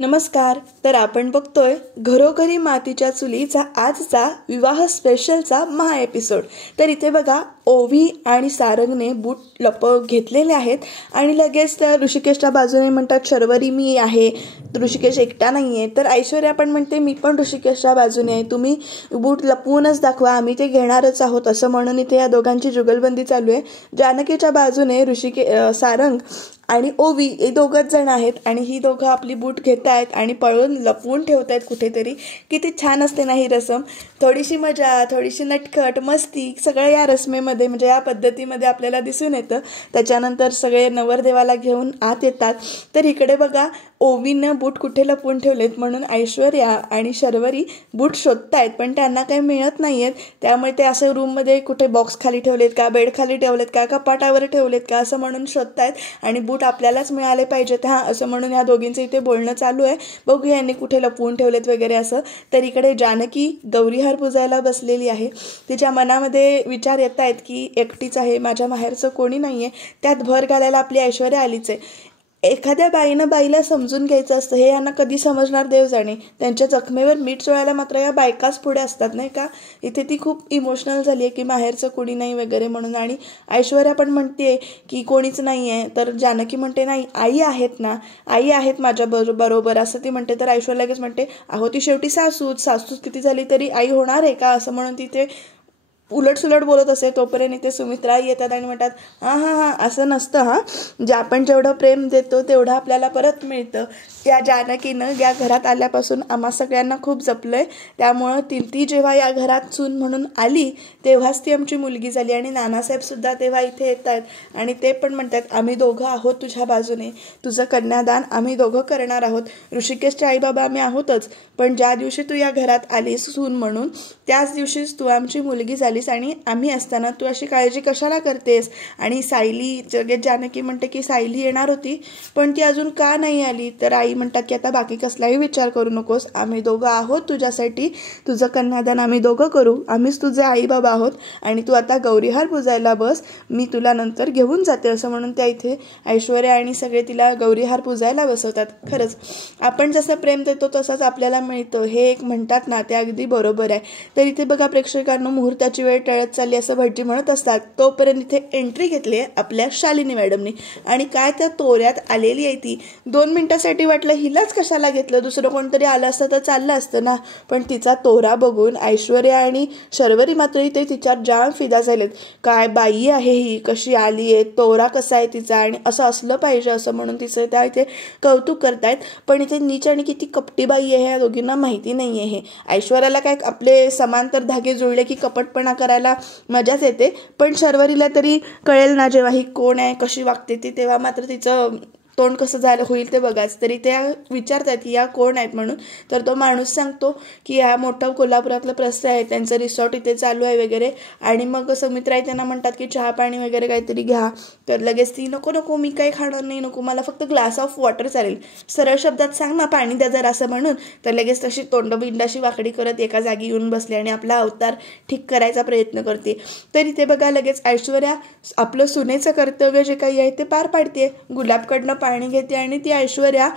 नमस्कार. तर आपण बघतोय घरोघरी मातीच्या चुलीचा आजचा विवाह स्पेशलचा महा एपिसोड. तर इथे बघा ओवी आणि सारंगने बूट घेतलेले आहेत आणि लगेच त्या ऋषिकेशच्या बाजूने म्हणतात शर्वरी मी आहे, ऋषिकेश एकटा नाही आहे. तर ऐश्वर्या पण म्हणते मी पण ऋषिकेशच्या बाजूने आहे, तुम्ही बूट लपवूनच दाखवा, आम्ही ते घेणारच आहोत असं म्हणून इथे या दोघांची जुगलबंदी चालू आहे. जानकीच्या बाजूने सारंग आणि ओवी हे दोघंच जण आहेत आणि ही दोघं आपली बूट घेत आहेत आणि पळून लपवून ठेवत आहेत कुठेतरी. किती छान असते ना ही रसम. थोडीशी मजा, थोडीशी नटखट मस्ती सगळं या रसमेमध्ये म्हणजे या पद्धतीमध्ये आपल्याला दिसून येतं. त्याच्यानंतर सगळे नवरदेवाला घेऊन आत येतात. तर इकडे बघा ओवीनं बूट कुठे लपवून ठेवलेत म्हणून ऐश्वर्या आणि शर्वरी बूट शोधतायत पण त्यांना काही मिळत नाही आहेत. त्यामुळे ते असं रूममध्ये कुठे बॉक्स खाली ठेवलेत का, बेड खाली ठेवलेत का, कपाटावर ठेवलेत का असं म्हणून शोधतायत आणि बूट आपल्यालाच मिळाले पाहिजेत असं म्हणून या दोघींचं इथे बोलणं चालू आहे. बघूया यांनी कुठे लपवून ठेवलेत वगैरे असं. तर इकडे जानकी गौरीहार पुजायला बसलेली आहे. तिच्या मनामध्ये विचार येत आहेत की एकटीच आहे, माझ्या माहेरचं कोणी नाही आहे. त्यात भर घालायला आपली ऐश्वर्या आलीच आहे. एखाद्या बाईनं बाईला समजून घ्यायचं असतं हे यांना कधी समजणार देव जाणे. त्यांच्या जखमेवर मीठ चोळायला मात्र या बायकाच पुढे असतात नाही का. इथे ती खूप इमोशनल झाली आहे की माहेरचं कोणी नाही वगैरे म्हणून. आणि ऐश्वर्या पण म्हणते की कोणीच नाही आहे. तर जानकी म्हणते नाही आई आहेत ना, आई आहेत माझ्या बरोबर असं ती म्हणते. तर ऐश्वर्या लगेच म्हणते अहो ती शेवटी सासूच किती झाली तरी आई होणार आहे का असं म्हणून तिथे उलटसुलट बोलत असे. तोपर्यंत इथे सुमित्रा येतात आणि म्हणतात हां असं नसतं, जे आपण जेवढं प्रेम देतो तेवढं आपल्याला परत मिळतं. या जानकीनं या घरात आल्यापासून आम्हा सगळ्यांना खूप जपलंय, त्यामुळं ती जेव्हा या घरात सून म्हणून आली तेव्हाच ती आमची मुलगी झाली. आणि नानासाहेबसुद्धा तेव्हा इथे येत आहेत आणि ते पण म्हणतात आम्ही दोघं आहोत तुझ्या बाजूने, तुझं कन्यादान आम्ही दोघं करणार आहोत. ऋषिकेशचे आईबाबा आम्ही आहोतच, पण ज्या दिवशी तू या घरात आलीस सून म्हणून त्याच दिवशीच तू आमची मुलगी झालीस आणि आम्ही असताना तू अशी काळजी कशाला करतेस. आणि सायली जानकी म्हणते की सायली येणार होती पण ती अजून का नाही आली. तर आई म्हणतात की आता बाकी कसलाही विचार करू नकोस, आम्ही दोघं आहोत तुझ्यासाठी, तुझं कन्यादान आम्ही दोघं करू, आम्हीच तुझे आई बाबा आहोत आणि तू आता गौरीहार पुजायला बस, मी तुला नंतर घेऊन जाते असं म्हणून त्या इथे ऐश्वर्या आणि सगळे तिला गौरीहार पुजायला बसवतात. खरंच आपण जसं प्रेम देतो तसंच आपल्याला मिळतं हे एक म्हणतात ना, ते अगदी बरोबर आहे. तर इथे बघा प्रेक्षकांना मुहूर्ताची वेळ टळत चालली असं भटजी म्हणत असतात. तोपर्यंत इथे एंट्री घेतली आहे आपल्या शालिनी मॅडमनी आणि काय त्या तोऱ्यात आलेली आहे ती. 2 मिनिटासाठी वाटलं हिलाच कशाला घेतलं, दुसरं कोणतरी आलं असतं तर चाललं असतं ना. पण तिचा तोरा बघून ऐश्वर्या आणि शर्वरी मात्र इथे तिच्यावर जाम फिदा झालेत. काय बाई आहे ही, कशी आली आहे, तोरा कसा आहे तिचा आणि असं असलं पाहिजे असं म्हणून तिचं त्या इथे कौतुक करतायत. पण इथे नीच आणि किती कपटी बाई आहे ह्या दोघींना माहिती नाही आहे. ऐश्वर्याला काय आपले समांतर धागे जुळले की कपटपणा करायला मजाच येते, पण शर्वरीला तरी कळेल ना जेव्हा ही कोण आहे, कशी वागते ती, तेव्हा मात्र तिचं तोंड कसं झालं होईल ते बघाच. तरी त्या विचारतात की या कोण आहेत म्हणून. तर तो माणूस सांगतो की या मोठं कोल्हापुरातलं प्रस्थ आहे, त्यांचं रिसॉर्ट इथे चालू आहे वगैरे. आणि मग सुमित्रा त्यांना म्हणतात की चहा पाणी वगैरे काहीतरी घ्या. तर लगेच ती नको मी काही खाणार नाही, नको मला फक्त ग्लास ऑफ वॉटर चालेल, सरळ शब्दात सांग ना पाणी द्या जरा असं म्हणून. तर लगेच तशी तोंडबिंडाशी वाकडी करत एका जागी येऊन बसले आणि आपला अवतार ठीक करायचा प्रयत्न करते. तर इथे बघा लगेच ऐश्वर्या आपलं सुनेचं कर्तव्य जे काही आहे ते पार पाडते. गुलाबकडनं पाणी घेते आणि ती ऐश्वर्या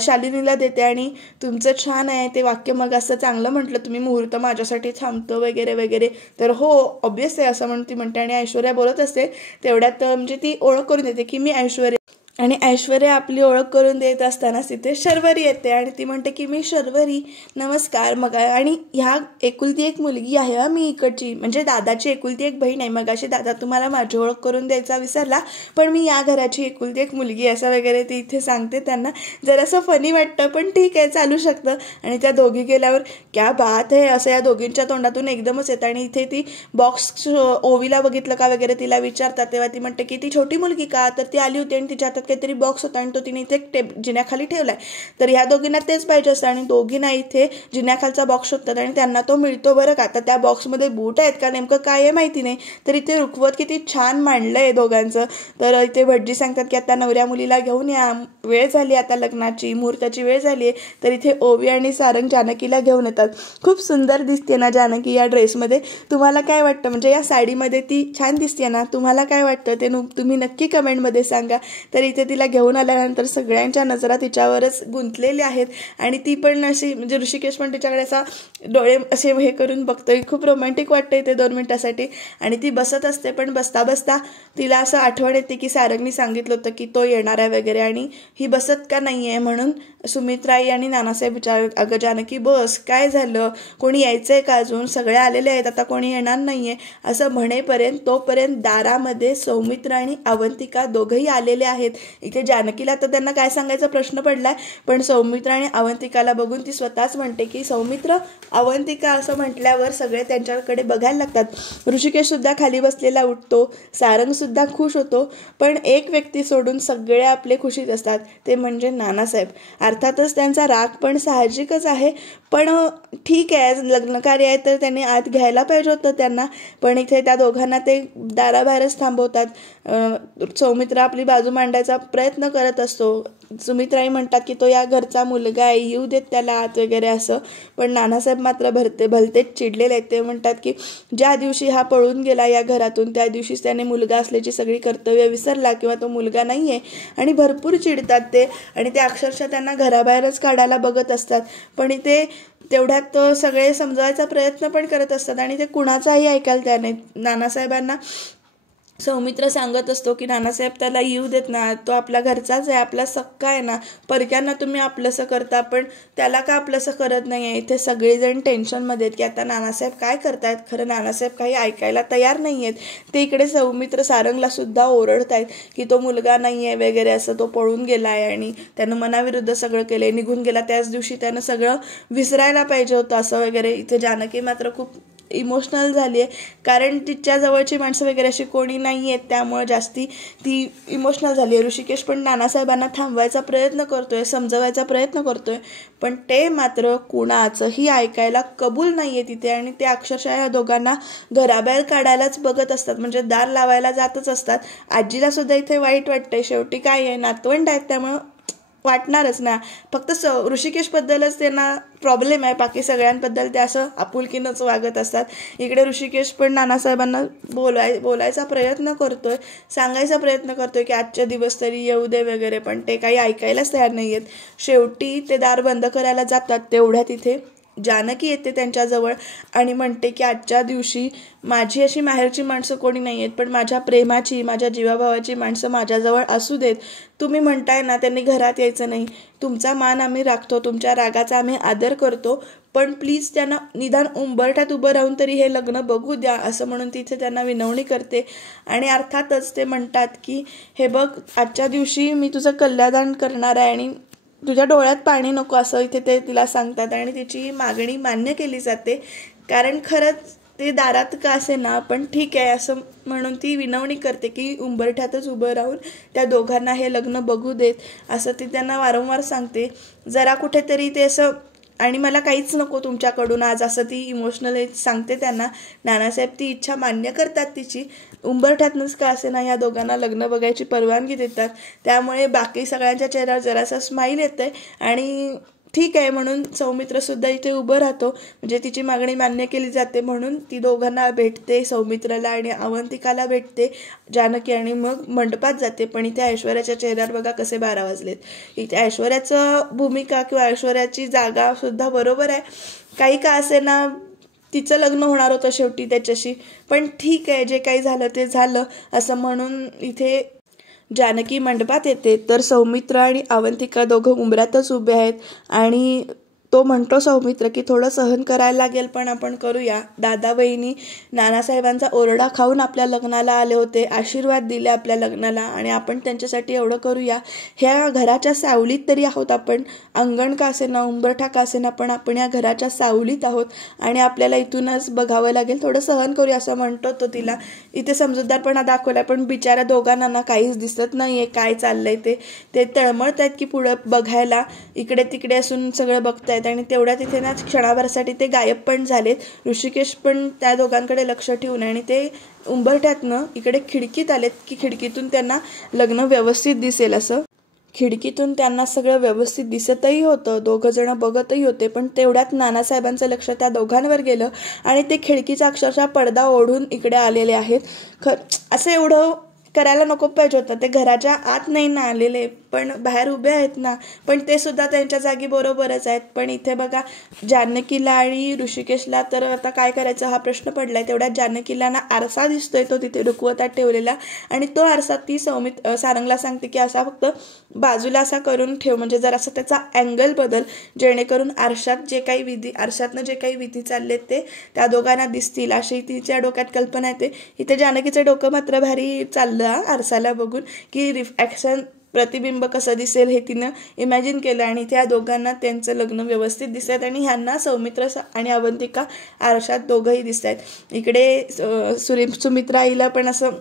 शालिनीला देते आणि तुमचं छान आहे ते वाक्य मग असं चांगलं म्हटलं तुम्ही, मुहूर्त माझ्यासाठी थांबतो वगैरे वगैरे. तर हो ऑब्वियस आहे असं म्हणून ती म्हणते आणि ऐश्वर्या बोलत असते तेवढ्यात म्हणजे ती ओळख करून देते की मी ऐश्वर्या. आणि ऐश्वर्या आपली ओळख करून देत असतानाच तिथे शर्वरी येते आणि ती म्हणते की मी शर्वरी, नमस्कार. मग आणि ह्या एकुलती एक मुलगी आहे मी इकडची, म्हणजे दादाची एकुलती एक बहीण आहे. मग अशी दादा तुम्हाला माझी ओळख करून द्यायचा विसरला, पण मी या घराची एकुलती एक मुलगी असं वगैरे ती इथे सांगते. त्यांना जरासं फनी वाटतं पण ठीक आहे चालू शकतं. आणि त्या दोघी गेल्यावर क्या बात आहे असं या दोघींच्या तोंडातून एकदमच येतं. आणि इथे ती बॉक्स ओवीला बघितलं का वगैरे तिला विचारतात तेव्हा ती म्हणते की ती छोटी मुलगी का. तर ती आली होती आणि तिच्या हातात काहीतरी बॉक्स होता आणि तो तिने इथे जिन्याखाली ठेवलाय. तर ह्या दोघींना तेच पाहिजे असतं आणि दोघींना इथे जिन्याखालचा बॉक्स शोधतात आणि त्यांना तो मिळतो बरं का. तर त्या बॉक्समध्ये बूट आहेत का नेमकं काय आहे माहिती नाही. तर इथे रुखवत किती छान मांडलंय दोघांचं. तर इथे भटजी सांगतात की आता नवऱ्या मुलीला घेऊन या, वेळ झाली आता लग्नाची, मुहूर्ताची वेळ झाली आहे. तर इथे ओवी आणि सारंग जानकीला घेऊन येतात. खूप सुंदर दिसते ना जानकी या ड्रेसमध्ये. तुम्हाला काय वाटतं, म्हणजे या साडीमध्ये ती छान दिसते ना, तुम्हाला काय वाटतं ते तुम्ही नक्की कमेंटमध्ये सांगा. तर इथे तिला घेऊन आल्यानंतर सगळ्यांच्या नजरा तिच्यावरच गुंतलेल्या आहेत आणि ती पण अशी म्हणजे ऋषिकेश पण तिच्याकडे असा डोळे असे हे करून बघतोय. खूप रोमॅन्टिक वाटतं इथे 2 मिनिटासाठी. आणि ती बसत असते, पण बसता बसता तिला असं आठवण येते की सारंगनी सांगितलं होतं की तो येणार आहे वगैरे आणि ही बसत का नाही आहे. म्हणून सुमित्राई आणि नानासाहेब विचारत, अगं जानकी बस, काय झालं, कोणी यायचंय का अजून, सगळे आलेले आहेत, आता कोणी येणार नाहीये असं म्हणेपर्यंत तोपर्यंत दारामध्ये सौमित्र आणि अवंतिका दोघंही आलेले आहेत. इथे जानकीला तर त्यांना काय सांगायचा प्रश्न पडलाय, पण सौमित्र आणि अवंतिकाला बघून ती स्वतःच म्हणते की सौमित्र, अवंतिका असं म्हटल्यावर सगळे त्यांच्याकडे बघायला लागतात. ऋषिकेश सुद्धा खाली बसलेला उठतो, सारंग सुद्धा खुश होतो, पण एक व्यक्ती सोडून सगळे आपले खुशीत असतात, ते म्हणजे नानासाहेब. अर्थातच त्यांचा राग पण साहजिकच आहे, पण ठीक आहे, लग्नकार्य आहे तर त्यांनी आत घ्यायला पाहिजे होतं त्यांना. पण इथे त्या दोघांना ते दाराबाहेरच थांबवतात. सौमित्र आपली बाजू मांडायचा प्रयत्न करत असतो. सुमित्राई म्हणतात की तो या घरचा मुलगा आहे, येऊ देत त्याला आत वगैरे असं. पण नानासाहेब मात्र भलतेच चिडलेले आहेत. ते म्हणतात की ज्या दिवशी हा पळून गेला या घरातून त्या दिवशीच त्याने मुलगा असल्याची सगळी कर्तव्य विसरला किंवा तो मुलगा नाही आहे, आणि भरपूर चिडतात ते. आणि ते अक्षरशः त्यांना घराबाहेरच काढायला बघत असतात. पण इथे तेवढ्यात सगळे समजावायचा प्रयत्न पण करत असतात आणि ते कुणाचाही ऐकायला तयार नाहीत. नानासाहेबांना सौमित्र सांगत असतो की नानासाहेब त्याला येऊ देत ना, तो आपला घरचाच आहे, आपला सक्का आहे ना, परक्यांना तुम्ही आपलंसं करता पण त्याला का आपलंसं करत नाही आहे. इथे सगळेजण टेन्शनमध्ये आहेत की आता नानासाहेब काय करतायत. खरं नानासाहेब काही ऐकायला तयार नाही आहेत. ते इकडे सौमित्र सारंगला सुद्धा ओरडत आहेत की तो मुलगा नाही आहे वगैरे असं, तो पळून गेला आहे आणि त्यानं मनाविरुद्ध सगळं केलं, निघून गेला, त्याच दिवशी त्यानं सगळं विसरायला पाहिजे होतं असं वगैरे. इथे जानकी मात्र खूप इमोशनल झाली आहे, कारण तिच्या जवळची माणसं वगैरे अशी कोणी नाही आहेत, त्यामुळे जास्ती ती इमोशनल झाली आहे. ऋषिकेश पण नानासाहेबांना थांबवायचा प्रयत्न करतोय, समजवायचा प्रयत्न करतोय, पण ते मात्र कुणाचंही ऐकायला कबूल नाही आहे तिथे. आणि ते अक्षरशः या दोघांना घराबाहेर काढायलाच बघत असतात, म्हणजे दार लावायला जातच असतात. आजीला सुद्धा इथे वाईट वाटतंय, शेवटी काय आहे, नातवंड आहेत त्यामुळं वाटणारच ना. फक्त ऋषिकेशबद्दलच त्यांना प्रॉब्लेम आहे, बाकी सगळ्यांबद्दल ते असं आपुलकीनंच वागत असतात. इकडे ऋषिकेश पण नानासाहेबांना बोलायचा प्रयत्न करतोय, सांगायचा प्रयत्न करतोय की आजच्या दिवस तरी येऊ दे वगैरे, पण ते काही ऐकायलाच तयार नाही आहेत. शेवटी ते दार बंद करायला जातात, तेवढ्यात इथे जानकी येते त्यांच्याजवळ आणि म्हणते की आजच्या दिवशी माझी अशी माहेरची माणसं कोणी नाही आहेत, पण माझ्या प्रेमाची, माझ्या जीवाभावाची माणसं माझ्याजवळ असू देत. तुम्ही म्हणताय ना त्यांनी घरात यायचं नाही, तुमचा मान आम्ही राखतो, तुमच्या रागाचा आम्ही आदर करतो, पण प्लीज त्यांना निदान उंबरठ्यात उभं राहून तरी हे लग्न बघू द्या असं म्हणून तिथे त्यांना विनवणी करते. आणि अर्थातच ते म्हणतात की हे बघ, आजच्या दिवशी मी तुझं कल्याण करणार आहे आणि तुझ्या डोळ्यात पाणी नको असं इथे ते तिला सांगतात. आणि तिची मागणी मान्य केली जाते, कारण खरंच ते दारात का असे ना, पण ठीक आहे असं म्हणून ती विनवणी करते की उंबरठ्यातच उभं राहून त्या दोघांना हे लग्न बघू देत असं ती त्यांना वारंवार सांगते. जरा कुठेतरी ते असं, आणि मला काहीच नको तुमच्याकडून आज असं ती इमोशनली सांगते त्यांना. नानासाहेब ती इच्छा मान्य करतात तिची, उंबरठ्यातनंच का असे ना या दोघांना लग्न बघायची परवानगी देतात. त्यामुळे बाकी सगळ्यांच्या चेहऱ्यावर जरासा स्माईल येते आणि ठीक आहे म्हणून सौमित्रसुद्धा इथे उभं राहतो, म्हणजे तिची मागणी मान्य केली जाते. म्हणून ती दोघांना भेटते, सौमित्रला आणि अवंतिकाला भेटते जानकी, आणि मग मंडपात जाते. पण इथे ऐश्वर्याच्या चेहऱ्यावर बघा कसे 12 वाजलेत. इथे ऐश्वर्याचं भूमिका किंवा ऐश्वर्याची जागा सुद्धा बरोबर आहे. काही का असे ना तिचं लग्न होणार होतं शेवटी त्याच्याशी, पण ठीक आहे जे काही झालं ते झालं असं म्हणून इथे जानकी मंडपात येते. तर सौमित्र आणि अवंतिका दोघं उंबऱ्यातच उभे आहेत आणि तो म्हणतो सौमित्र की थोडं सहन करायला लागेल, पण आपण करूया. दादा वहिनी नानासाहेबांचा ओरडा खाऊन आपल्या लग्नाला आले होते, आशीर्वाद दिले आपल्या लग्नाला, आणि आपण त्यांच्यासाठी एवढं करूया. ह्या घराच्या सावलीत तरी आहोत आपण, अंगण का असे ना, उंबरठा का असे ना, पण आपण या घराच्या सावलीत आहोत आणि आपल्याला इथूनच बघावं लागेल, थोडं सहन करूया असं म्हणतो तो तिला. इथे समजूतदारपणा दाखवला, पण बिचाऱ्या दोघांना ना काहीच दिसत नाहीये काय चाललंय ते तळमळत आहेत की पुढं बघायला, इकडे तिकडे असून सगळं बघतायत. आणि तेवढ्या तिथे ना क्षणाभरासाठी ते गायब पण झालेत. ऋषिकेश पण त्या दोघांकडे लक्ष ठेवून आणि ते उंबरठ्यातनं इकडे खिडकीत आलेत की खिडकीतून त्यांना लग्न व्यवस्थित दिसेल असं. खिडकीतून त्यांना सगळं व्यवस्थित दिसतही होतं, दोघं जण बघतही होते, पण तेवढ्यात नानासाहेबांचं लक्ष त्या दोघांवर गेलं आणि ते खिडकीचा अक्षरशः पडदा ओढून इकडे आलेले आहेत. असं एवढं करायला नको पाहिजे होतं, ते घराच्या आत नाही ना आलेले पण बाहेर उभे आहेत ना, पण ते सुद्धा त्यांच्या जागी बरोबरच आहेत. पण इथे बघा जानकीला आणि ऋषिकेशला तर आता काय करायचं हा प्रश्न पडलाय. तेवढ्यात जानकीला ना आरसा दिसतोय, तो तिथे रुकवतात ठेवलेला, आणि तो आरसा ती सारंगला सांगते की असा फक्त बाजूला असा करून ठेव, म्हणजे जर असं त्याचा अँगल बदल, जेणेकरून आरशातनं जे काही विधी चाललेत ते त्या दोघांना दिसतील, अशी तिच्या डोक्यात कल्पना येते. इथे जानकीचं डोकं मात्र भारी चाललं आरसाला बघून, की रिफ्लेक्शन प्रतिबिंब कसं दिसेल हे तिनं इमॅजिन केलं, आणि त्या दोघांना त्यांचं लग्न व्यवस्थित दिसत आहेत, आणि ह्यांना सौमित्र आणि अवंतिका आरशात दोघंही दिसत आहेत. इकडे सुमित्रा आईला पण असं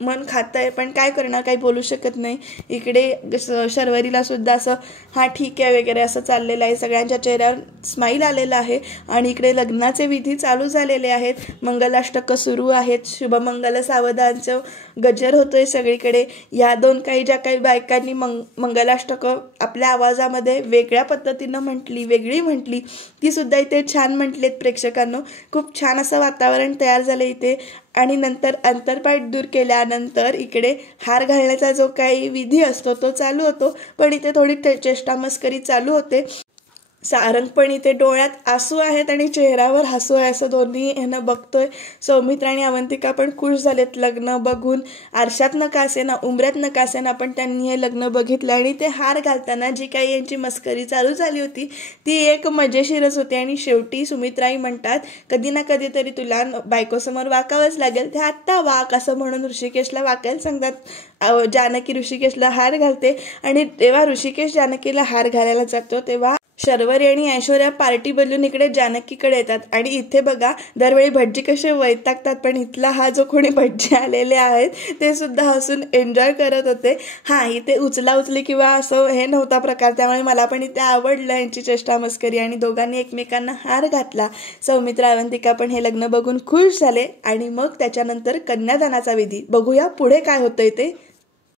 मन खातं आहे, पण काय करणार, काही बोलू शकत नाही. इकडे शर्वरीला सुद्धा असं हा ठीक आहे वगैरे असं चाललेलं आहे, सगळ्यांच्या चेहऱ्यावर स्माईल आलेला आहे. आणि इकडे लग्नाचे विधी चालू झालेले आहेत, मंगलाष्टक सुरू आहेत, शुभमंगल सावधानचं गजर होतोय सगळीकडे. या ज्या काही बायकांनी मंगलाष्टक आपल्या आवाजामध्ये वेगळ्या पद्धतीनं वेगळी म्हटली, ती सुद्धा इथे छान म्हटलीत प्रेक्षकांनो. खूप छान असं वातावरण तयार झालं इथे. आणि नंतर अंतरपाट दूर केल्यानंतर इकडे हार घालण्याचा जो काही विधी असतो तो चालू होतो, पण इथे थोडी चेष्टा मस्करी चालू होते. सारंग पण इथे डोळ्यात आसू आहेत आणि चेहऱ्यावर हसू आहे, असं दोन्ही ह्यानं बघतोय. सौमित्र आणि अवंतिका पण खुश झालेत लग्न बघून. आरशात का असेना, उंबऱ्यात का असेना, पण त्यांनी हे लग्न बघितलं. आणि ते हार घालताना जी काही यांची मस्करी चालू झाली होती ती एक मजेशीरच होती. आणि शेवटी सुमित्राई म्हणतात, कधी ना कधीतरी तुला बायकोसमोर वाकावंच लागेल, ते आत्ता वाक, असं म्हणून ऋषिकेशला वाकायला सांगतात. जानकी ऋषिकेशला हार घालते, आणि तेव्हा ऋषिकेश जानकीला हार घालायला जातो तेव्हा शर्वरी आणि ऐश्वर्या पार्टी बदलून इकडे जानकीकडे येतात. आणि इथे बघा दरवेळी भटजी कसे वैतागतात, पण इथला हा जो कोणी भटजी आलेले आहेत ते सुद्धा हसून एन्जॉय करत होते. इथे उचली किंवा असं हे नव्हता प्रकार, त्यामुळे मला पण इथे आवडलं यांची चेष्टा मस्करी. आणि दोघांनी एकमेकांना हार घातला. सौमित्र अवंतिका पण हे लग्न बघून खुश झाले. आणि मग त्याच्यानंतर कन्यादानाचा विधी. बघूया पुढे काय होतंय ते.